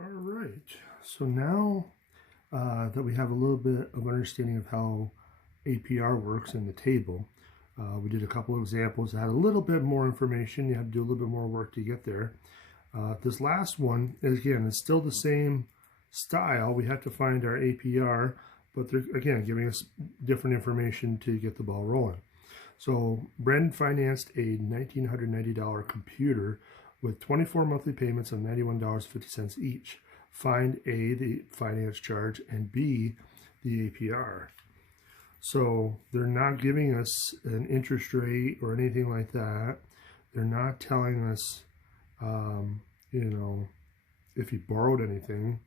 All right, so now that we have a little bit of understanding of how APR works in the table, we did a couple of examples that had a little bit more information. You have to do a little bit more work to get there. This last one, again, is still the same style. We have to find our APR, but they're, again, giving us different information to get the ball rolling. So Brandon financed a $1,990 computer with 24 monthly payments of $91.50 each. Find A, the finance charge, and B, the APR. So they're not giving us an interest rate or anything like that. They're not telling us, if he borrowed anything.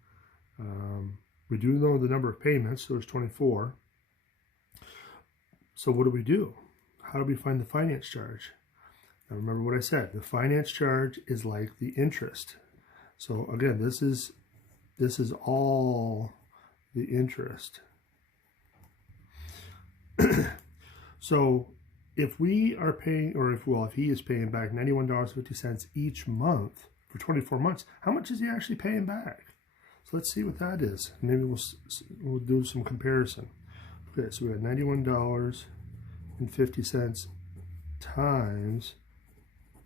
We do know the number of payments, so it's 24. So what do? How do we find the finance charge? Now remember what I said, the finance charge is like the interest. So again, this is all the interest. So if we are paying, or if he is paying back $91.50 each month for 24 months, how much is he actually paying back? So let's see what that is. Maybe we'll do some comparison. Okay, so we have $91.50 times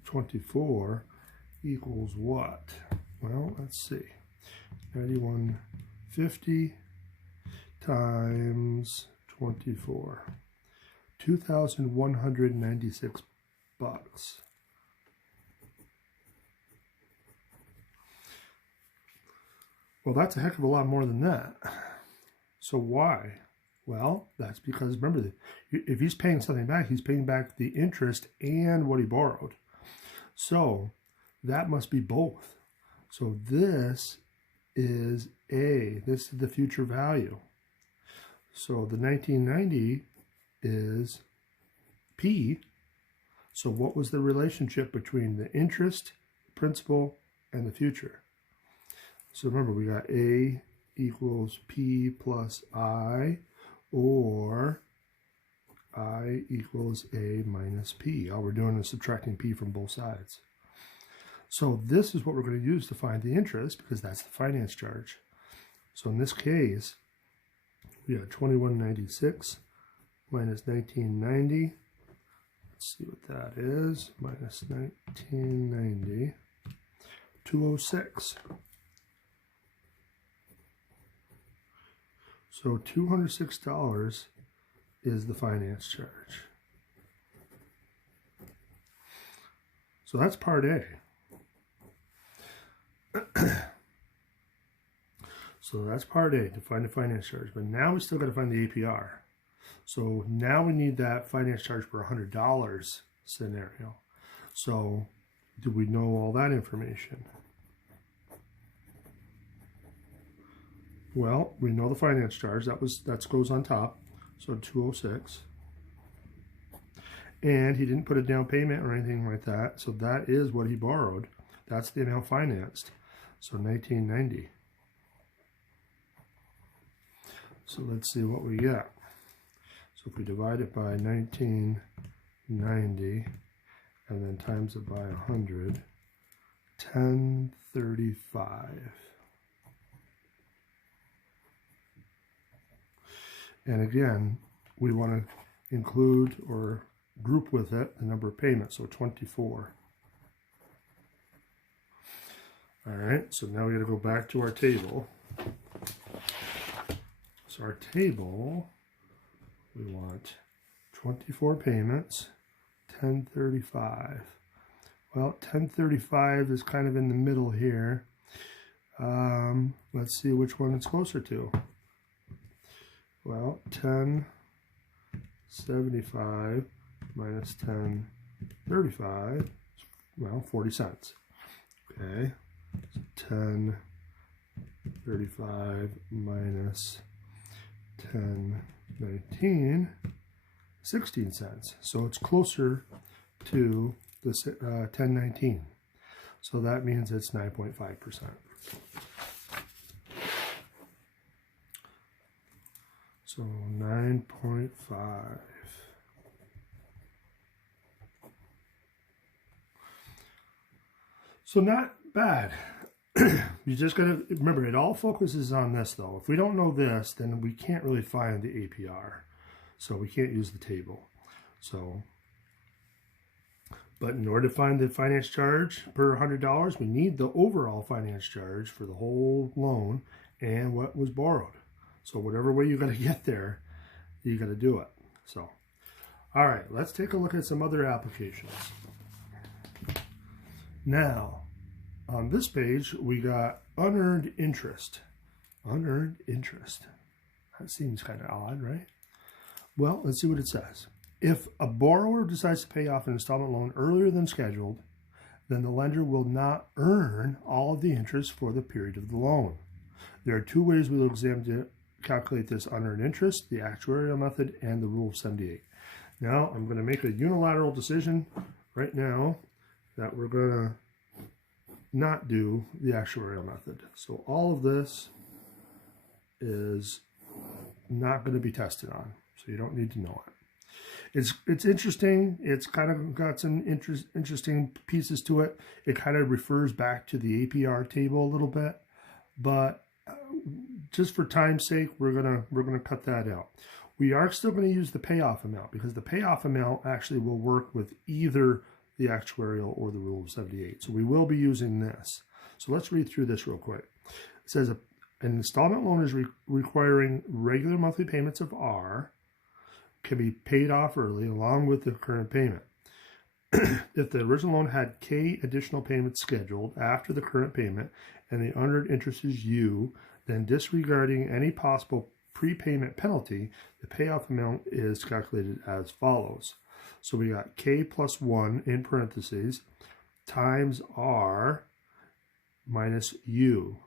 24 equals what? Well, let's see. 91.50 times 24. $2,196. Well, that's a heck of a lot more than that. So why? Well, that's because, remember, if he's paying something back, he's paying back the interest and what he borrowed. So that must be both. So this is A. This is the future value. So the 1990 is P. So what was the relationship between the interest, principal, and the future? So remember, we got A equals P plus I, or I equals A minus P. All we're doing is subtracting P from both sides. So this is what we're going to use to find the interest, because that's the finance charge. So in this case, we got 2196 minus 1990. Let's see what that is. Minus 1990, 206. So $206 is the finance charge. So that's part A. So that's part A, to find the finance charge. But now we still got to find the APR. So now we need that finance charge per $100 scenario. So do we know all that information? Well, we know the finance charge. That goes on top. So 206. And he didn't put a down payment or anything like that. So that is what he borrowed. That's the amount financed. So 1990. So let's see what we get. So if we divide it by 1990 and then times it by 100, 1035. And again, we want to include or group with it the number of payments, so 24. All right, so now we got to go back to our table. So our table, we want 24 payments, 1035. Well, 1035 is kind of in the middle here. Let's see which one it's closer to. Well, 1075 minus 1035, well, 40 cents. Okay, so 1035 minus 1019, 16 cents. So it's closer to the 1019. So that means it's 9.5%. So 9.5. So not bad. You just got to remember, it all focuses on this though. If we don't know this, then we can't really find the APR. So we can't use the table. So, but in order to find the finance charge per $100, we need the overall finance charge for the whole loan and what was borrowed. So whatever way you got to get there, you got to do it. So, all right, let's take a look at some other applications. Now, on this page, we got unearned interest. Unearned interest. That seems kind of odd, right? Well, let's see what it says. If a borrower decides to pay off an installment loan earlier than scheduled, then the lender will not earn all of the interest for the period of the loan. There are two ways we will examine to calculate this unearned interest: the actuarial method and the Rule of 78. Now, I'm going to make a unilateral decision right now that we're going to not do the actuarial method. So all of this is not going to be tested on, so you don't need to know it. It's interesting. It's kind of got some interesting pieces to it. It kind of refers back to the APR table a little bit, but just for time's sake, we're gonna cut that out. We are still going to use the payoff amount because the payoff amount actually will work with either the actuarial or the Rule of 78. So we will be using this. So let's read through this real quick. It says an installment loan is requiring regular monthly payments of R, can be paid off early along with the current payment. If the original loan had K additional payments scheduled after the current payment and the unearned interest is U, then disregarding any possible prepayment penalty, the payoff amount is calculated as follows. So we got K plus 1 in parentheses times R minus U.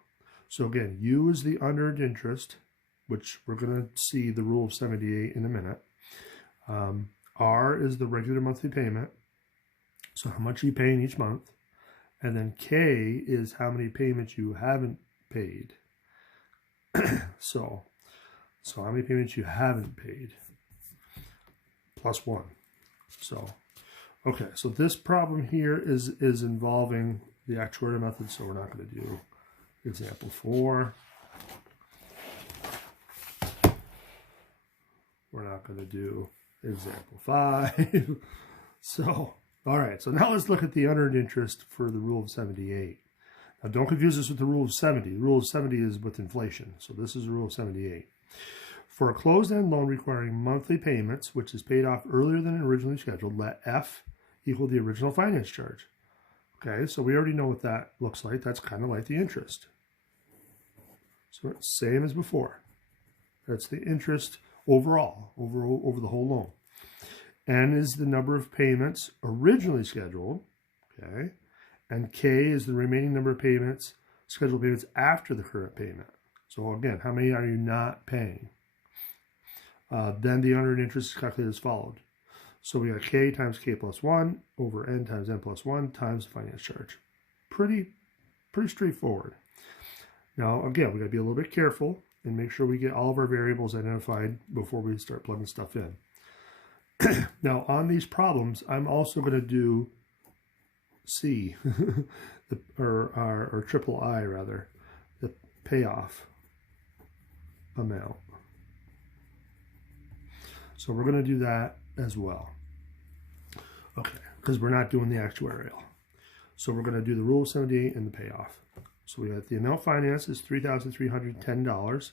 So again, U is the unearned interest, which we're going to see the Rule of 78 in a minute. R is the regular monthly payment, so how much are you paying each month? And then K is how many payments you haven't paid. so how many payments you haven't paid, plus 1. So, okay, so this problem here is involving the actuarial method, so we're not going to do example 4. We're not going to do example 5. So, all right, so now let's look at the unearned interest for the Rule of 78. Now, don't confuse this with the Rule of 70. The Rule of 70 is with inflation, so this is the Rule of 78. For a closed-end loan requiring monthly payments, which is paid off earlier than originally scheduled, let F equal the original finance charge. Okay, so we already know what that looks like. That's kind of like the interest. So it's same as before. That's the interest overall, over the whole loan. N is the number of payments originally scheduled, okay? And K is the remaining number of payments, scheduled payments after the current payment. So again, how many are you not paying? Then the unearned interest is calculated as followed. So we got K times K plus 1 over N times N plus 1 times the finance charge. Pretty straightforward. Now, again, we got to be a little bit careful and make sure we get all of our variables identified before we start plugging stuff in. Now, on these problems, I'm also going to do C, or triple I rather, the payoff amount. So we're going to do that as well. Okay, because we're not doing the actuarial. So we're going to do the Rule of 78 and the payoff. So we have the amount financed is $3,310.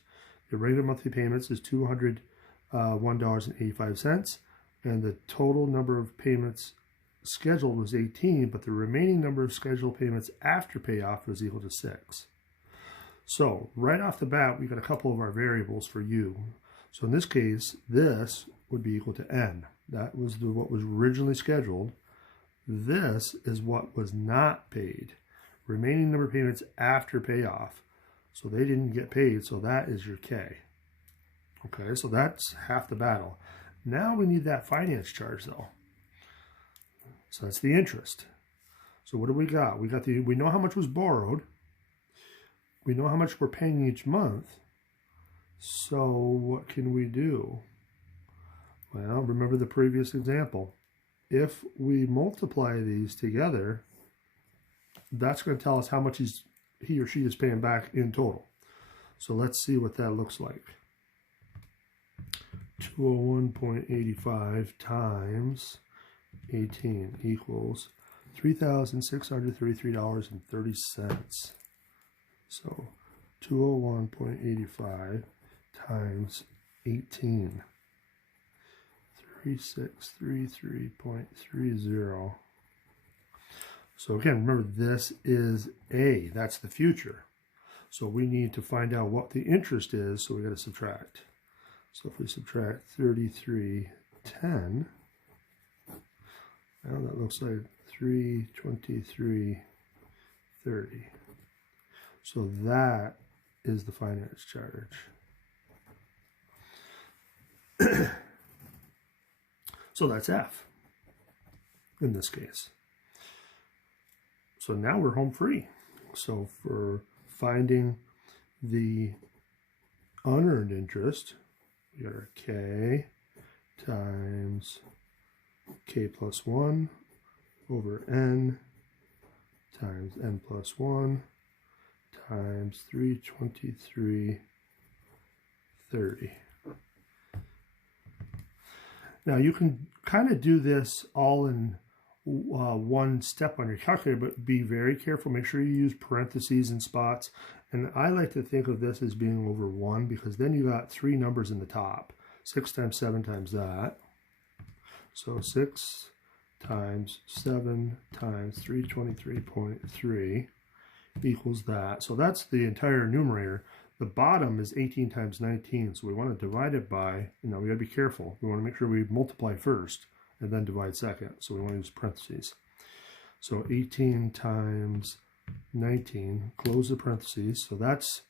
The regular monthly payments is $201.85. And the total number of payments scheduled was 18, but the remaining number of scheduled payments after payoff was equal to 6. So right off the bat, we got a couple of our variables for U. So in this case, this would be equal to N. That was what was originally scheduled. This is what was not paid. Remaining number of payments after payoff. So they didn't get paid, so that is your K. Okay, so that's half the battle. Now we need that finance charge though. So that's the interest. So what do we got? We know how much was borrowed. We know how much we're paying each month. So what can we do? Well, remember the previous example. If we multiply these together, that's going to tell us how much he's he or she is paying back in total. So let's see what that looks like. 201.85 times 18 equals $3,633.30. So 201.85 times 18, 3633.30. So again, remember, this is A, that's the future. So we need to find out what the interest is, so we got to subtract. So if we subtract 3310, now that looks like 323.30. So that is the finance charge. So that's F in this case. So now we're home free. So for finding the unearned interest, we got our K times K plus 1 over N times N plus 1 times 323.30. Now you can kind of do this all in one step on your calculator, but be very careful. Make sure you use parentheses and spots. And I like to think of this as being over 1, because then you got 3 numbers in the top. 6 times 7 times that. So 6 times 7 times 323.3 equals that. So that's the entire numerator. The bottom is 18 times 19, so we want to divide it by, we got to be careful. We want to make sure we multiply first and then divide second. So we want to use parentheses. So 18 times 19, close the parentheses. So that's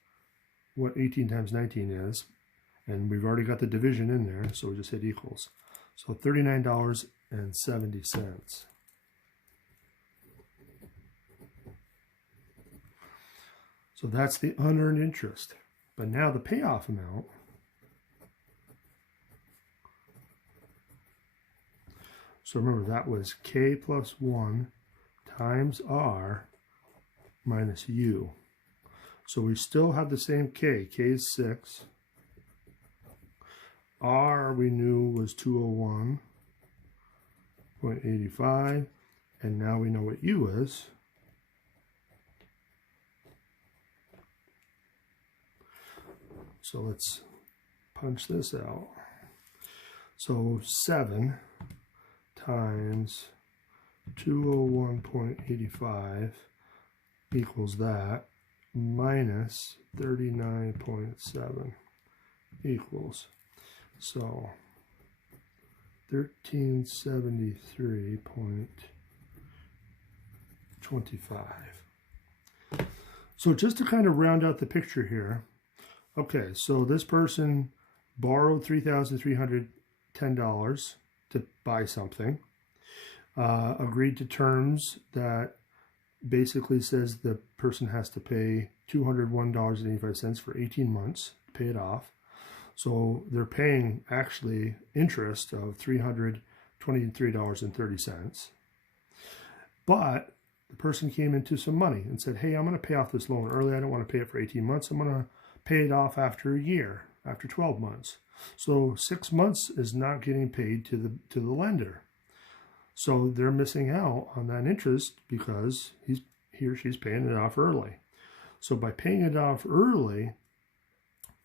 what 18 times 19 is. And we've already got the division in there, so we just hit equals. So $39.70. So that's the unearned interest. But now the payoff amount, so remember that was K plus 1 times R minus U. So we still have the same K. K is 6. R we knew was 201.85. And now we know what U is. So let's punch this out. So 7 times 201.85 equals that, minus 39.7 equals. So 1373.25. So just to kind of round out the picture here, okay, so this person borrowed $3,310 to buy something, agreed to terms that basically says the person has to pay $201.85 for 18 months to pay it off. So they're paying actually interest of $323.30. But the person came into some money and said, hey, I'm going to pay off this loan early. I don't want to pay it for 18 months. I'm going to pay it off after a year, after 12 months. So 6 months is not getting paid to the lender. So they're missing out on that interest because he or she's paying it off early. So by paying it off early,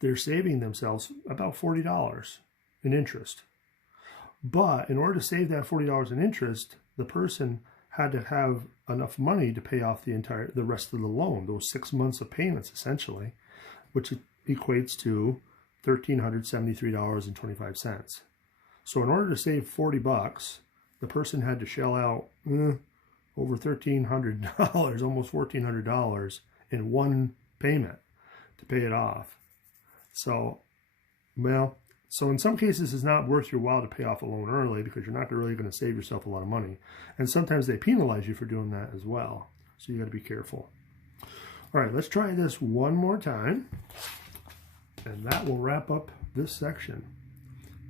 they're saving themselves about $40 in interest. But in order to save that $40 in interest, the person had to have enough money to pay off the rest of the loan, those 6 months of payments essentially, which equates to $1,373.25. So in order to save $40, the person had to shell out over $1,300, almost $1,400 in one payment to pay it off. So, well, so in some cases it's not worth your while to pay off a loan early because you're not really going to save yourself a lot of money. And sometimes they penalize you for doing that as well. So you got to be careful. All right, let's try this one more time. And that will wrap up this section.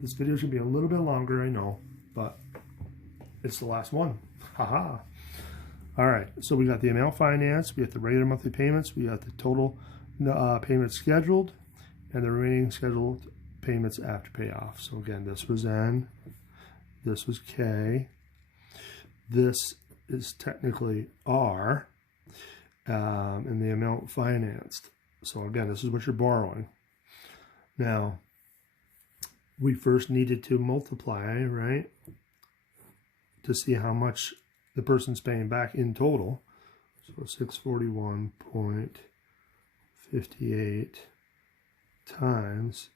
This video is going to be a little bit longer, I know, but it's the last one. Haha. All right, so we got the amount financed, we got the regular monthly payments, we got the total payments scheduled, and the remaining scheduled payments after payoff. So again, this was N, this was K, this is technically R, and the amount financed. So again, this is what you're borrowing. Now, we first needed to multiply, right, to see how much the person's paying back in total. So 641.58 times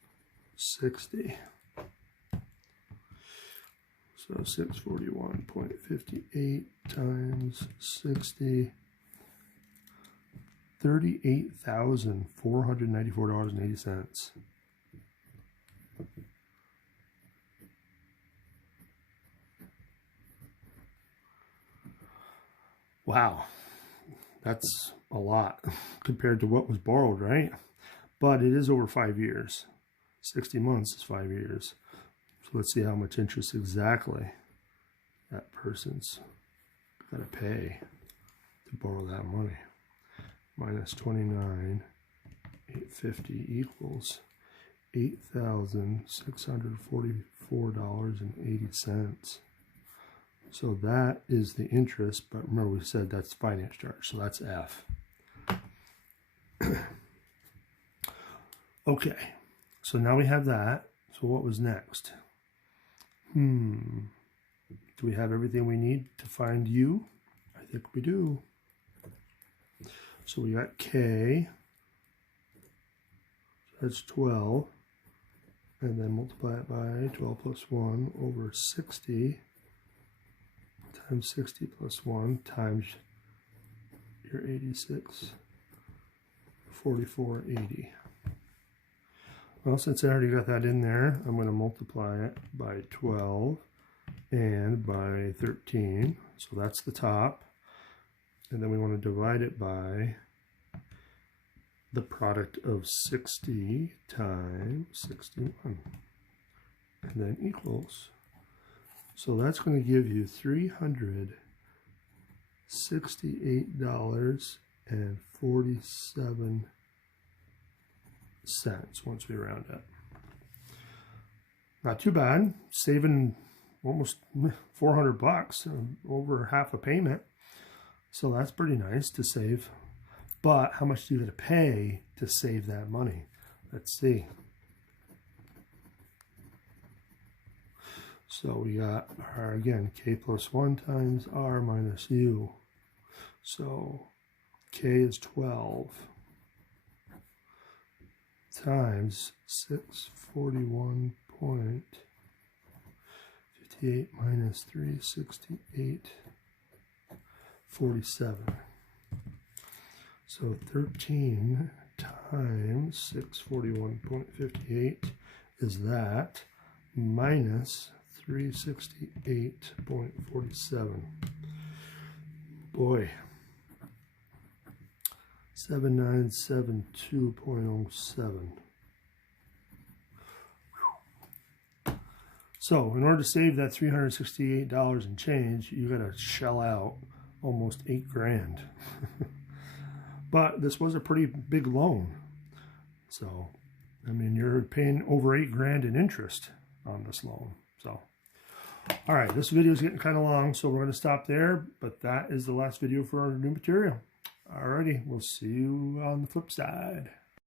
60. So 641.58 times 60, $38,494.80. Wow, that's a lot compared to what was borrowed, right? But it is over 5 years. 60 months is 5 years. So let's see how much interest exactly that person's got to pay to borrow that money. Minus 29,850 equals $8,644.80. So that is the interest, but remember we said that's finance charge, so that's F. Okay, so now we have that. So what was next? Do we have everything we need to find U? I think we do. So we got K, so that's 12, and then multiply it by 12 plus 1 over 60 times 60 plus 1 times your 86, 44.80. Well, since I already got that in there, I'm going to multiply it by 12 and by 13. So that's the top. And then we want to divide it by the product of 60 times 61. And then equals. So that's going to give you $368.47 once we round up. Not too bad, saving almost 400 bucks, over half a payment. So that's pretty nice to save. But how much do you got to pay to save that money? Let's see. So we got our, again, K plus 1 times R minus U. So K is 12 times 641.58 minus 368.47. So 13 times 641.58 is that, minus 368.47. Boy, 7972.07. So in order to save that $368 and change, you got to shell out almost 8 grand. But this was a pretty big loan. So, I mean, you're paying over 8 grand in interest on this loan. So, all right, this video is getting kind of long, so we're going to stop there. But that is the last video for our new material. Alrighty, we'll see you on the flip side.